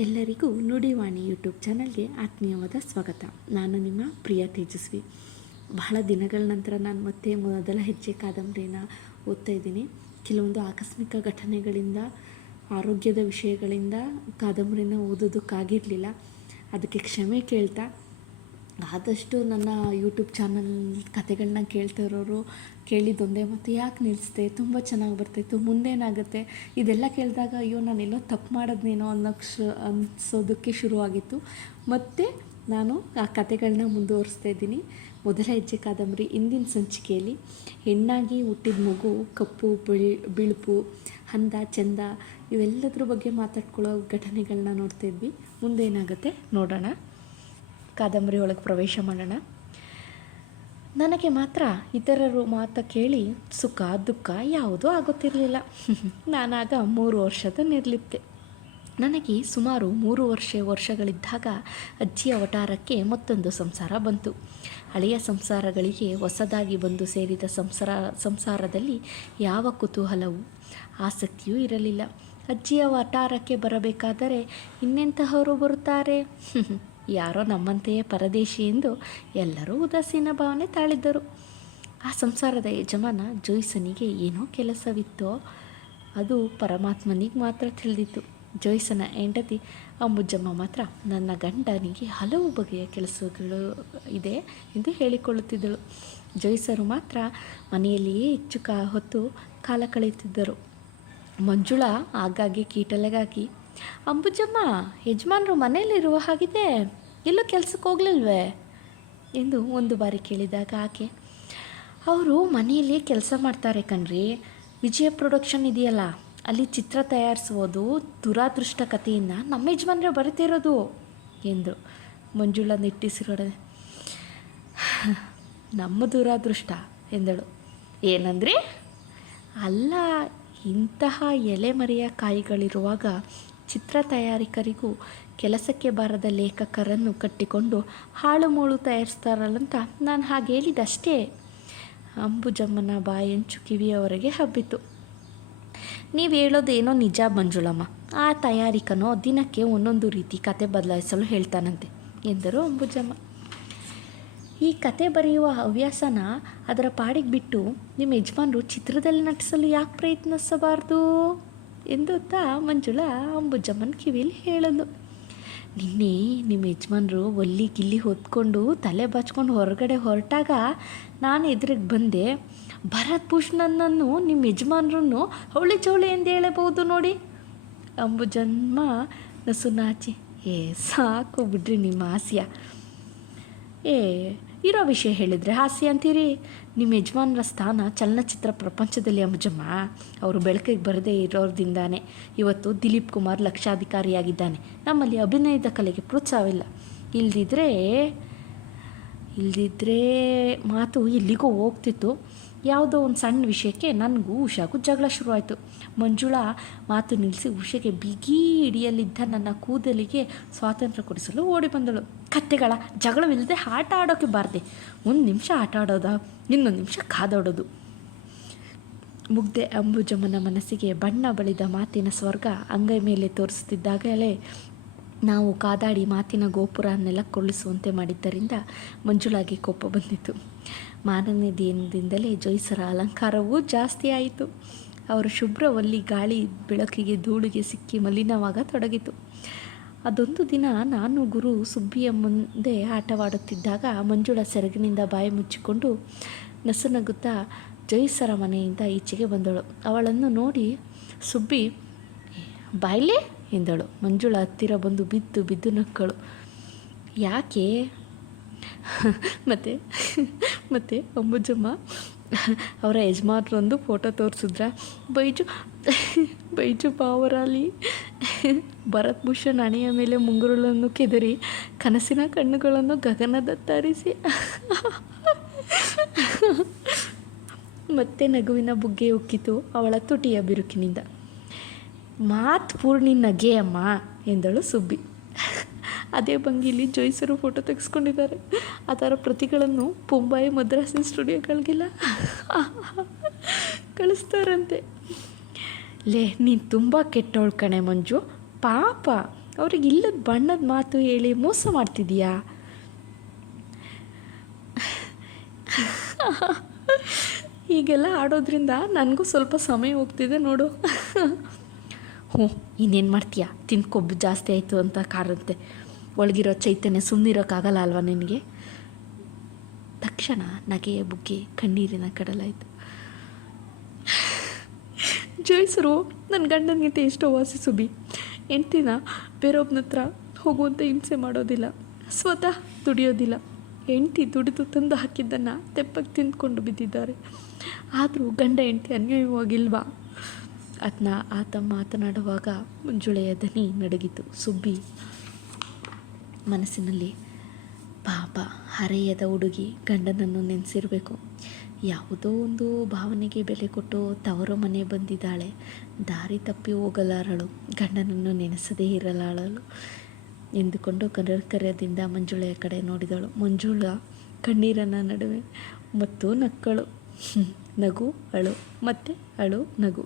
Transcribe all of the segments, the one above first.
ಎಲ್ಲರಿಗೂ ನುಡಿವಾಣಿ ಯೂಟ್ಯೂಬ್ ಚಾನಲ್ಗೆ ಆತ್ಮೀಯವಾದ ಸ್ವಾಗತ. ನಾನು ನಿಮ್ಮ ಪ್ರಿಯ ತೇಜಸ್ವಿ. ಬಹಳ ದಿನಗಳ ನಂತರ ನಾನು ಮತ್ತೆ ಮೊದಲ ಹೆಜ್ಜೆ ಕಾದಂಬರಿನ ಓದ್ತಾ ಇದ್ದೀನಿ. ಕೆಲವೊಂದು ಆಕಸ್ಮಿಕ ಘಟನೆಗಳಿಂದ, ಆರೋಗ್ಯದ ವಿಷಯಗಳಿಂದ ಕಾದಂಬರಿನ ಓದೋದಕ್ಕಾಗಿರಲಿಲ್ಲ. ಅದಕ್ಕೆ ಕ್ಷಮೆ ಕೇಳ್ತಾ, ಆದಷ್ಟು ನನ್ನ ಯೂಟ್ಯೂಬ್ ಚಾನಲ್ ಕತೆಗಳನ್ನ ಕೇಳ್ತಾ ಇರೋರು ಕೇಳಿದ್ದೊಂದೇ ಮತ್ತು ಯಾಕೆ ನಿಲ್ಲಿಸ್ದೆ, ತುಂಬ ಚೆನ್ನಾಗಿ ಬರ್ತಾಯಿತ್ತು, ಮುಂದೇನಾಗುತ್ತೆ, ಇದೆಲ್ಲ ಕೇಳಿದಾಗ ಅಯ್ಯೋ ನಾನೆಲ್ಲೋ ತಪ್ಪು ಮಾಡೋದೇನೋ ಅನಿಸೋದಕ್ಕೆ ಶುರುವಾಗಿತ್ತು. ಮತ್ತು ನಾನು ಆ ಕತೆಗಳನ್ನ ಮುಂದುವರಿಸ್ತಾ ಇದ್ದೀನಿ. ಮೊದಲ ಹೆಜ್ಜೆ ಕಾದಂಬರಿ ಇಂದಿನ ಸಂಚಿಕೆಯಲ್ಲಿ ಹೆಣ್ಣಾಗಿ ಹುಟ್ಟಿದ ಮಗು ಕಪ್ಪು ಬಿಳುಪು, ಅಂದ ಚಂದ ಇವೆಲ್ಲದ್ರ ಬಗ್ಗೆ ಮಾತಾಡ್ಕೊಳ್ಳೋ ಘಟನೆಗಳನ್ನ ನೋಡ್ತಾ ಇದ್ವಿ. ಮುಂದೇನಾಗುತ್ತೆ ನೋಡೋಣ. ಕಾದಂಬರಿ ಒಳಗೆ ಪ್ರವೇಶ ಮಾಡೋಣ. ನನಗೆ ಮಾತ್ರ ಇತರರು ಮಾತು ಕೇಳಿ ಸುಖ ದುಃಖ ಯಾವುದೂ ಆಗುತ್ತಿರಲಿಲ್ಲ. ನಾನಾಗ 3 ವರ್ಷದ ನಿರ್ಲಿಪ್ತೆ. ನನಗೆ ಸುಮಾರು 3 ವರ್ಷಗಳಿದ್ದಾಗ ಅಜ್ಜಿಯ ವಠಾರಕ್ಕೆ ಮತ್ತೊಂದು ಸಂಸಾರ ಬಂತು. ಹಳೆಯ ಸಂಸಾರಗಳಿಗೆ ಹೊಸದಾಗಿ ಬಂದು ಸೇರಿದ ಸಂಸಾರದಲ್ಲಿ ಯಾವ ಕುತೂಹಲವೂ ಆಸಕ್ತಿಯೂ ಇರಲಿಲ್ಲ. ಅಜ್ಜಿಯ ವಠಾರಕ್ಕೆ ಬರಬೇಕಾದರೆ ಇನ್ನೆಂತಹವರು ಬರುತ್ತಾರೆ? ಯಾರೋ ನಮ್ಮಂತೆಯೇ ಪರದೇಶಿ ಎಂದು ಎಲ್ಲರೂ ಉದಾಸೀನ ಭಾವನೆ ತಾಳಿದ್ದರು. ಆ ಸಂಸಾರದ ಯಜಮಾನ ಜೋಯ್ಸನಿಗೆ ಏನೋ ಕೆಲಸವಿತ್ತೋ ಅದು ಪರಮಾತ್ಮನಿಗೆ ಮಾತ್ರ ತಿಳಿದಿತ್ತು. ಜೋಯ್ಸನ ಹೆಂಡತಿ ಅಂಬುಜಮ್ಮ ಮಾತ್ರ ನನ್ನ ಗಂಡನಿಗೆ ಹಲವು ಬಗೆಯ ಕೆಲಸಗಳು ಇದೆ ಎಂದು ಹೇಳಿಕೊಳ್ಳುತ್ತಿದ್ದಳು. ಜೋಯ್ಸರು ಮಾತ್ರ ಮನೆಯಲ್ಲಿಯೇ ಹೆಚ್ಚು ಹೊತ್ತು ಕಾಲ ಕಳೆಯುತ್ತಿದ್ದರು. ಮಂಜುಳಾ ಆಗಾಗ್ಗೆ ಕೀಟಲೆಗಾಗಿ, ಅಂಬುಜಮ್ಮ, ಯಜಮಾನರು ಮನೆಯಲ್ಲಿರುವ ಹಾಗಿದೆ, ಎಲ್ಲೂ ಕೆಲಸಕ್ಕೆ ಹೋಗ್ಲಿಲ್ವೇ ಎಂದು ಒಂದು ಬಾರಿ ಕೇಳಿದಾಗ ಆಕೆ, ಅವರು ಮನೆಯಲ್ಲಿ ಕೆಲಸ ಮಾಡ್ತಾರೆ ಕಣ್ರಿ, ವಿಜಯ ಪ್ರೊಡಕ್ಷನ್ ಇದೆಯಲ್ಲ ಅಲ್ಲಿ ಚಿತ್ರ ತಯಾರಿಸುವುದು ದುರಾದೃಷ್ಟ ಕಥೆಯನ್ನು ನಮ್ಮ ಯಜಮಾನರೇ ಬರೀತಿರೋದು ಎಂದು. ಮಂಜುಳಾ ನಿಟ್ಟಿಸಿರೊಡನೆ, ನಮ್ಮ ದುರಾದೃಷ್ಟ ಎಂದಳು. ಏನಂದ್ರಿ? ಅಲ್ಲ, ಇಂತಹ ಎಲೆಮರೆಯ ಕಾಯಿಗಳಿರುವಾಗ ಚಿತ್ರ ತಯಾರಿಕರಿಗೂ ಕೆಲಸಕ್ಕೆ ಬಾರದ ಲೇಖಕರನ್ನು ಕಟ್ಟಿಕೊಂಡು ಹಾಳು ಮೂಳು ತಯಾರಿಸ್ತಾರಲ್ಲಂತ ನಾನು ಹಾಗೆ ಹೇಳಿದಷ್ಟೇ. ಅಂಬುಜಮ್ಮನ ಬಾಯಂಚು ಕಿವಿಯವರೆಗೆ ಹಬ್ಬಿತು. ನೀವು ಹೇಳೋದೇನೋ ನಿಜ ಮಂಜುಳಮ್ಮ, ಆ ತಯಾರಿಕನೋ ದಿನಕ್ಕೆ ಒಂದೊಂದು ರೀತಿ ಕತೆ ಬದಲಾಯಿಸಲು ಹೇಳ್ತಾನಂತೆ ಎಂದರು ಅಂಬುಜಮ್ಮ. ಈ ಕತೆ ಬರೆಯುವ ಹವ್ಯಾಸನ ಅದರ ಪಾಡಿಗೆ ಬಿಟ್ಟು ನಿಮ್ಮ ಯಜಮಾನರು ಚಿತ್ರದಲ್ಲಿ ನಟಿಸಲು ಯಾಕೆ ಪ್ರಯತ್ನಿಸಬಾರ್ದು ಎಂದುತ್ತಾ ಮಂಜುಳಾ ಅಂಬುಜಮ್ಮನ ಕಿವಿಯಲ್ಲಿ ಹೇಳಲು. ನಿನ್ನೆ ನಿಮ್ಮ ಯಜಮಾನರು ಒಲ್ಲಿ ಗಿಲ್ಲಿ ಹೊತ್ಕೊಂಡು ತಲೆ ಬಾಚ್ಕೊಂಡು ಹೊರಗಡೆ ಹೊರಟಾಗ ನಾನು ಎದುರಿಗೆ ಬಂದೆ. ಭರತ್ ಭೂಷಣನನ್ನು ನಿಮ್ಮ ಯಜಮಾನರನ್ನು ಅವಳಿ ಚೌಳಿ ಎಂದು ಹೇಳಬಹುದು ನೋಡಿ. ಅಂಬುಜಮ್ಮ ನಸುನಾಚಿ, ಸಾಕು ಬಿಡ್ರಿ ನಿಮ್ಮ ಹಾಸ್ಯ. ಇರೋ ವಿಷಯ ಹೇಳಿದರೆ ಹಾಸ್ಯ ಅಂತೀರಿ. ನಿಮ್ಮ ಯಜಮಾನರ ಸ್ಥಾನ ಚಲನಚಿತ್ರ ಪ್ರಪಂಚದಲ್ಲಿ ಅಂಬುಜಮ್ಮ, ಅವರು ಬೆಳಕಿಗೆ ಬರದೇ ಇರೋದ್ರಿಂದಾನೆ ಇವತ್ತು ದಿಲೀಪ್ ಕುಮಾರ್ ಲಕ್ಷಾಧಿಕಾರಿಯಾಗಿದ್ದಾನೆ. ನಮ್ಮಲ್ಲಿ ಅಭಿನಯದ ಕಲೆಗೆ ಪ್ರೋತ್ಸಾಹವಿಲ್ಲ. ಇಲ್ದಿದ್ರೆ ಮಾತು ಎಲ್ಲಿಗೋ ಹೋಗ್ತಿತ್ತು. ಯಾವುದೋ ಒಂದು ಸಣ್ಣ ವಿಷಯಕ್ಕೆ ನನಗೂ ಉಷಾಗೂ ಜಗಳ ಶುರುವಾಯಿತು. ಮಂಜುಳಾ ಮಾತು ನಿಲ್ಲಿಸಿ ಉಷೆಗೆ ಬಿಗಿ ಹಿಡಿಯಲಿದ್ದ ನನ್ನ ಕೂದಲಿಗೆ ಸ್ವಾತಂತ್ರ್ಯ ಕೊಡಿಸಲು ಓಡಿ ಬಂದಳು. ಕತ್ತೆಗಳ ಜಗಳವಿಲ್ಲದೆ ಆಟ ಆಡೋಕ್ಕೆ ಬಾರ್ದೆ. 1 ನಿಮಿಷ ಆಟ ಆಡೋದ, ಇನ್ನೊಂದು ನಿಮಿಷ ಕಾದಾಡೋದು. ಮುಗ್ದೆ ಅಂಬುಜಮ್ಮನ ಮನಸ್ಸಿಗೆ ಬಣ್ಣ ಬಳಿದ ಮಾತಿನ ಸ್ವರ್ಗ ಅಂಗೈ ಮೇಲೆ ತೋರಿಸುತ್ತಿದ್ದಾಗಲೇ ನಾವು ಕಾದಾಡಿ ಮಾತಿನ ಗೋಪುರ ನೆಲಕ್ಕೊಳಿಸುವಂತೆ ಮಾಡಿದ್ದರಿಂದ ಮಂಜುಳಾಗೆ ಕೋಪ ಬಂದಿತು. ಮಾನವೀಯ ದಿನದಿಂದಲೇ ಜೋಯ್ಸರ ಅಲಂಕಾರವೂ ಜಾಸ್ತಿ ಆಯಿತು. ಅವರ ಶುಭ್ರವಲ್ಲಿ ಗಾಳಿ ಬೆಳಕಿಗೆ ಧೂಳಿಗೆ ಸಿಕ್ಕಿ ಮಲಿನವಾಗತೊಡಗಿತು. ಅದೊಂದು ದಿನ ನಾನು ಗುರು ಸುಬ್ಬಿಯ ಮುಂದೆ ಆಟವಾಡುತ್ತಿದ್ದಾಗ ಮಂಜುಳಾ ಸೆರಗಿನಿಂದ ಬಾಯಿ ಮುಚ್ಚಿಕೊಂಡು ನಸುನಗುತ್ತಾ ಜೋಯ್ಸರ ಮನೆಯಿಂದ ಈಚೆಗೆ ಬಂದಳು. ಅವಳನ್ನು ನೋಡಿ ಸುಬ್ಬಿ ಬಾಯ್ಲೆ ಎಂದಳು. ಮಂಜುಳಾ ಹತ್ತಿರ ಬಂದು ಬಿದ್ದು ನಕ್ಕಳು. ಯಾಕೆ? ಮತ್ತೆ ಅಂಬುಜಮ್ಮ ಅವರ ಯಜಮಾನರೊಂದು ಫೋಟೋ ತೋರಿಸಿದ್ರ, ಬೈಜು ಪಾವರಾಲಿ ಭರತ್ ಭೂಷಣ್ ಹಣೆಯ ಮೇಲೆ ಮುಂಗುರುಳನ್ನು ಕೆದರಿ ಕನಸಿನ ಕಣ್ಣುಗಳನ್ನು ಗಗನದತ್ತರಿಸಿ ಮತ್ತೆ ನಗುವಿನ ಬುಗ್ಗೆ ಉಕ್ಕಿತು ಅವಳ ತುಟಿಯ ಬಿರುಕಿನಿಂದ. ಮಾತು ಪೂರ್ಣಿ ನಗೆ ಅಮ್ಮ ಎಂದಳು ಸುಬ್ಬಿ. ಅದೇ ಭಂಗಿಲಿ ಜೋಯ್ಸರು ಫೋಟೋ ತೆಗೆಸ್ಕೊಂಡಿದ್ದಾರೆ. ಅದರ ಪ್ರತಿಗಳನ್ನು ಮುಂಬೈ ಮದ್ರಾಸಿನ ಸ್ಟುಡಿಯೋಗಳಿಗೆಲ್ಲ ಕಳಿಸ್ತಾರಂತೆ. ನೀನು ತುಂಬ ಕೆಟ್ಟವಳು ಕಣೆ ಮಂಜು. ಪಾಪ ಅವ್ರಿಗೆ ಇಲ್ಲದ ಬಣ್ಣದ ಮಾತು ಹೇಳಿ ಮೋಸ ಮಾಡ್ತಿದ್ದೀಯಾ? ಹೀಗೆಲ್ಲ ಆಡೋದ್ರಿಂದ ನನಗೂ ಸ್ವಲ್ಪ ಸಮಯ ಹೋಗ್ತಿದೆ ನೋಡು. ಹ್ಞೂ, ಇನ್ನೇನು ಮಾಡ್ತೀಯ? ತಿಂದು ಕೊಬ್ಬು ಜಾಸ್ತಿ ಆಯಿತು ಅಂತ ಕಾರುತ್ತೆ. ಒಳಗಿರೋ ಚೈತನ್ಯ ಸುಮ್ಮನಿರೋಕ್ಕಾಗಲ್ಲ ಅಲ್ವಾ ನಿನಗೆ? ತಕ್ಷಣ ನಗೆಯ ಬುಗ್ಗೆ ಕಣ್ಣೀರಿನ ಕಡಲಾಯಿತು. ಜೋಯಿಸರು ನನ್ನ ಗಂಡನಿಗಿಂತ ಎಷ್ಟೋ ವಾಸಿ ಸುಬಿ. ಹೆಂಡ್ತಿನ ಬೇರೊಬ್ಬನ ಹತ್ರ ಹೋಗುವಂಥ ಹಿಂಸೆ ಮಾಡೋದಿಲ್ಲ, ಸ್ವತಃ ದುಡಿಯೋದಿಲ್ಲ. ಹೆಂಡ್ತಿ ದುಡಿದು ತಂದು ಹಾಕಿದ್ದನ್ನು ತೆಪ್ಪಗೆ ತಿಂದ್ಕೊಂಡು ಬಿದ್ದಿದ್ದಾರೆ. ಆದರೂ ಗಂಡ ಹೆಂಡ್ತಿ ಅನ್ಯಾಯವಾಗಿಲ್ವಾ? ಅದನ್ನ ಆತ ಮಾತನಾಡುವಾಗ ಮಂಜುಳೆಯ ದನಿ ನಡುಗಿತು. ಸುಬ್ಬಿ ಮನಸ್ಸಿನಲ್ಲಿ, ಪಾಪ ಹರೆಯದ ಹುಡುಗಿ ಗಂಡನನ್ನು ನೆನೆಸಿರಬೇಕು. ಯಾವುದೋ ಒಂದು ಭಾವನೆಗೆ ಬೆಲೆ ಕೊಟ್ಟು ತವರು ಮನೆ ಬಂದಿದ್ದಾಳೆ. ದಾರಿ ತಪ್ಪಿ ಹೋಗಲಾರಳು, ಗಂಡನನ್ನು ನೆನೆಸದೇ ಇರಲಾರಳು ಎಂದುಕೊಂಡು ಕರಕರದಿಂದ ಮಂಜುಳೆಯ ಕಡೆ ನೋಡಿದಳು. ಮಂಜುಳ ಕಣ್ಣೀರನ ನಡುವೆ ಮತ್ತು ನಕ್ಕಳು. ನಗು ಅಳು, ಮತ್ತೆ ಅಳು ನಗು.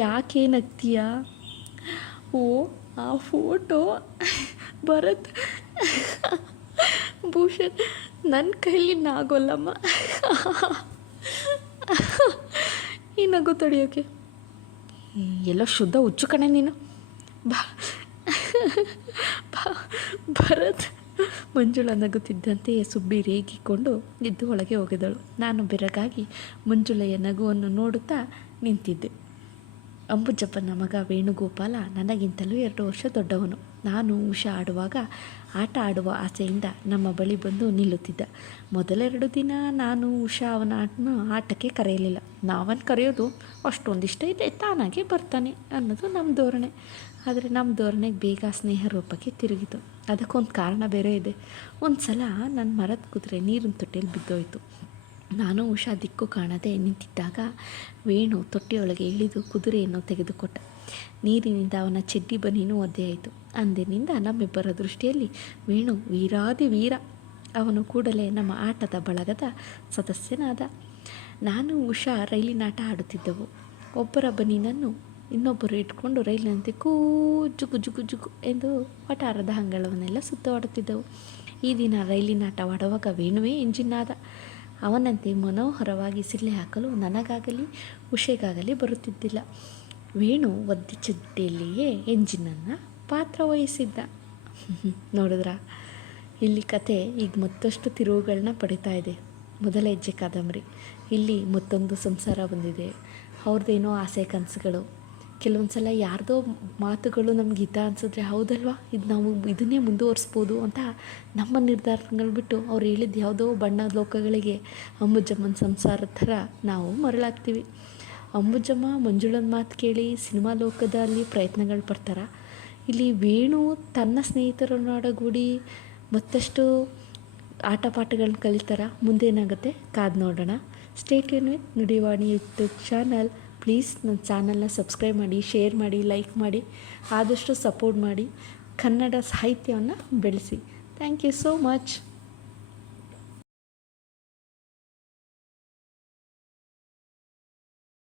ಯಾಕೆ ನಗ್ತೀಯಾ? ಓ, ಆ ಫೋಟೋ ಭರತ್ ಭೂಷಣ್ ನನ್ನ ಕೈಲಿ ಆಗೋಲ್ಲಮ್ಮ. ಈ ನಗು ತಡೆಯೋಕೆ ಎಲ್ಲೋ ಶುದ್ಧ ಹುಚ್ಚು ಕಣೆ ನೀನು. ಭರತ್. ಮಂಜುಳ ನಗುತ್ತಿದ್ದಂತೆಯೇ ಸುಬ್ಬಿ ರೇಗಿಕೊಂಡು ಎದ್ದು ಒಳಗೆ ಹೋಗಿದಳು. ನಾನು ಬೆರಗಾಗಿ ಮಂಜುಳೆಯ ನಗುವನ್ನು ನೋಡುತ್ತಾ ನಿಂತಿದ್ದೆ. ಅಂಬುಜಪ್ಪನ ಮಗ ವೇಣುಗೋಪಾಲ ನನಗಿಂತಲೂ 2 ವರ್ಷ ದೊಡ್ಡವನು. ನಾನು ಉಷಾ ಆಡುವಾಗ ಆಟ ಆಡುವ ಆಸೆಯಿಂದ ನಮ್ಮ ಬಳಿ ಬಂದು ನಿಲ್ಲುತ್ತಿದ್ದ. ಮೊದಲೆರಡು ದಿನ ನಾನು ಉಷಾ ಅವನ ಆಟಕ್ಕೆ ಕರೆಯಲಿಲ್ಲ. ನಾವನ್ನು ಕರೆಯೋದು ಅಷ್ಟೊಂದಿಷ್ಟ ಇದೆ, ತಾನಾಗೆ ಬರ್ತಾನೆ ಅನ್ನೋದು ನಮ್ಮ ಧೋರಣೆ. ಆದರೆ ನಮ್ಮ ಧೋರಣೆಗೆ ಬೇಗ ಸ್ನೇಹ ರೂಪಕ್ಕೆ ತಿರುಗಿತು. ಅದಕ್ಕೊಂದು ಕಾರಣ ಬೇರೆ ಇದೆ. ಒಂದು ಸಲ ನನ್ನ ಮರದ ಕುದುರೆ ನೀರಿನ ತೊಟ್ಟೆಯಲ್ಲಿ ಬಿದ್ದೋಯ್ತು. ನಾನು ಉಷಾ ದಿಕ್ಕು ಕಾಣದೆ ನಿಂತಿದ್ದಾಗ ವೇಣು ತೊಟ್ಟೆಯೊಳಗೆ ಇಳಿದು ಕುದುರೆಯನ್ನು ತೆಗೆದುಕೊಟ್ಟ. ನೀರಿನಿಂದ ಅವನ ಚೆಡ್ಡಿ ಬನೀನು ಒದ್ದೆಯಾಯಿತು. ಅಂದಿನಿಂದ ನಮ್ಮಿಬ್ಬರ ದೃಷ್ಟಿಯಲ್ಲಿ ವೇಣು ವೀರಾದಿ ವೀರ. ಅವನು ಕೂಡಲೇ ನಮ್ಮ ಆಟದ ಬಳಗದ ಸದಸ್ಯನಾದ. ನಾನು ಉಷಾ ರೈಲಿನಾಟ ಆಡುತ್ತಿದ್ದೆವು. ಒಬ್ಬರ ಬನೀನನ್ನು ಇನ್ನೊಬ್ಬರು ಇಟ್ಕೊಂಡು ರೈಲಿನಂತೆ ಜುಗು ಜುಗು ಜುಗು ಎಂದು ವಟಾರದ ಅಂಗಳವನ್ನೆಲ್ಲ ಸುತ್ತಾಡುತ್ತಿದ್ದೆವು. ಈ ದಿನ ರೈಲಿನಾಟವಾಡುವಾಗ ವೇಣುವೇ ಎಂಜಿನ್ನಾದ. ಅವನಂತೆ ಮನೋಹರವಾಗಿ ಸಿಳ್ಳೆ ಹಾಕಲು ನನಗಾಗಲಿ ಉಷೆಗಾಗಲಿ ಬರುತ್ತಿದ್ದಿಲ್ಲ. ವೇಣು ಒದ್ದೆ ಚಡ್ಡಿಯಲ್ಲಿಯೇ ಎಂಜಿನನ್ನು ಪಾತ್ರ ವಹಿಸಿದ್ದ. ನೋಡಿದ್ರ, ಇಲ್ಲಿ ಕತೆ ಈಗ ಮತ್ತಷ್ಟು ತಿರುವುಗಳನ್ನ ಪಡಿತಾ ಇದೆ. ಮೊದಲ ಹೆಜ್ಜೆ ಕಾದಂಬರಿ. ಇಲ್ಲಿ ಮತ್ತೊಂದು ಸಂಸಾರ ಬಂದಿದೆ. ಅವ್ರದ್ದೇನೋ ಆಸೆ ಕನಸುಗಳು. ಕೆಲವೊಂದು ಸಲ ಯಾರ್ದೋ ಮಾತುಗಳು ನಮ್ಗೆ ಹಿತ ಅನಿಸಿದ್ರೆ, ಹೌದಲ್ವಾ, ಇದು ನಾವು ಇದನ್ನೇ ಮುಂದುವರಿಸ್ಬೋದು ಅಂತ ನಮ್ಮ ನಿರ್ಧಾರಗಳು ಬಿಟ್ಟು ಅವ್ರು ಹೇಳಿದ್ದು ಯಾವುದೋ ಬಣ್ಣದ ಲೋಕಗಳಿಗೆ ಅಂಬುಜಮ್ಮನ ಸಂಸಾರದ ಥರ ನಾವು ಮರಳಾಗ್ತೀವಿ. ಅಂಬುಜಮ್ಮ ಮಂಜುಳನ ಮಾತು ಕೇಳಿ ಸಿನಿಮಾ ಲೋಕದಲ್ಲಿ ಪ್ರಯತ್ನಗಳು ಪಡ್ತಾರ. ಇಲ್ಲಿ ವೇಣು ತನ್ನ ಸ್ನೇಹಿತರನ್ನೊಡಗೂಡಿ ಮತ್ತಷ್ಟು ಆಟ ಪಾಠಗಳನ್ನ ಕಲಿತಾರ. ಮುಂದೇನಾಗುತ್ತೆ ಕಾದು ನೋಡೋಣ. Stay tune with Nudivani YouTube channel. Please ನನ್ನ ಚಾನಲ್ನ ಸಬ್ಸ್ಕ್ರೈಬ್ ಮಾಡಿ, ಶೇರ್ ಮಾಡಿ, ಲೈಕ್ ಮಾಡಿ, ಆದಷ್ಟು ಸಪೋರ್ಟ್ ಮಾಡಿ, ಕನ್ನಡ ಸಾಹಿತ್ಯವನ್ನು ಬೆಳೆಸಿ. Thank you so much.